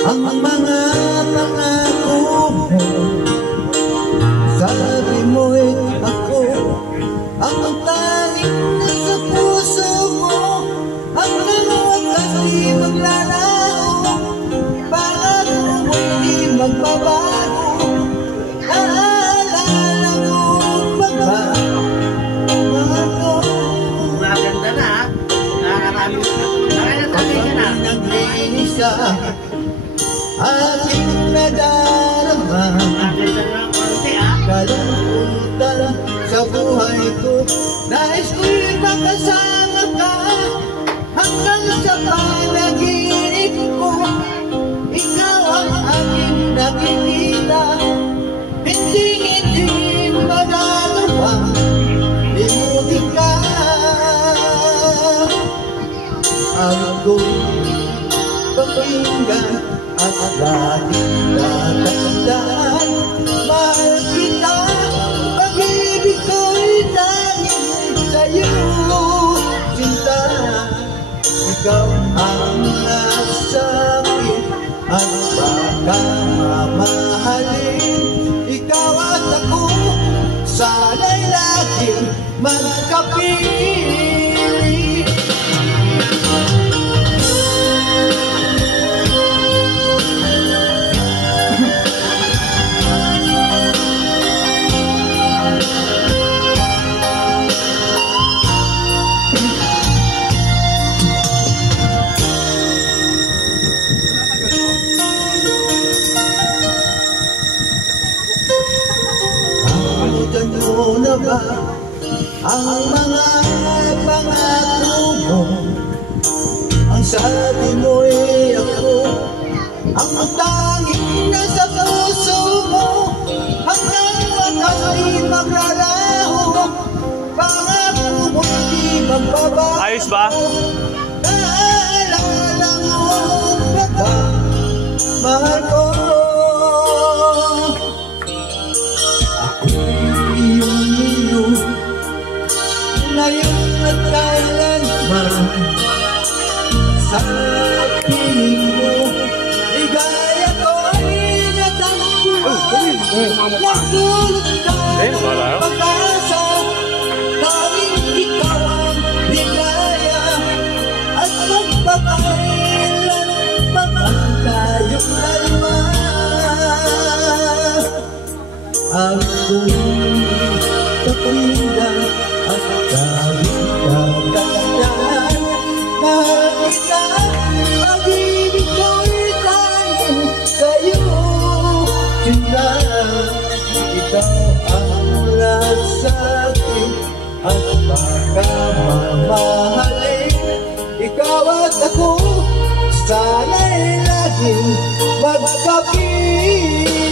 ang mga pangako mo. Sabi mo'y ako ang tanging nasa puso mo, hanggang wakas di maglalaho, pangako mo'y di magbabago. Naalala mo ba ba, mga ko? Maganda na, nakakarabi ka na. Naglinis ka, aking nadarama, kalungkutan sa buhay ko. Nais ko'y makasama ka hanggang sa panaginip ko. Ikaw ang aking nakikita, hindi magagawa, limutin ka. Ako'y pakinggan at laging tatandaan, mahal kita, pag-ibig ko'y tanging sa'yo. Sinta, ikaw ang nasakin at baka mamahalin. Ikaw at ako, sana'y laging magkapili. Mo na ba ang mga pangako mo? Ang sabi mo'y ako ang tanging nasa puso mo, hanggang wakas di maglalaho, pangako mo'y di magbabago. Ayos ba? Naalala mo ba ba, mahal ko? Ngayon at kailanman, sa piling mo, ligaya ko'y natangkuhan. Nagdulot ka ng pag-asa, tanging ikaw ang ligaya, at magpapailan pa man tayong dalawa. Ako'y kapindan at kawit kagandaan, mahal kita, pag-ibig ko'y tanging sa'yo. Sinta, ikaw ang lahat sa'kin at baka mamahalin. Ikaw at ako, sana'y laging magkapit.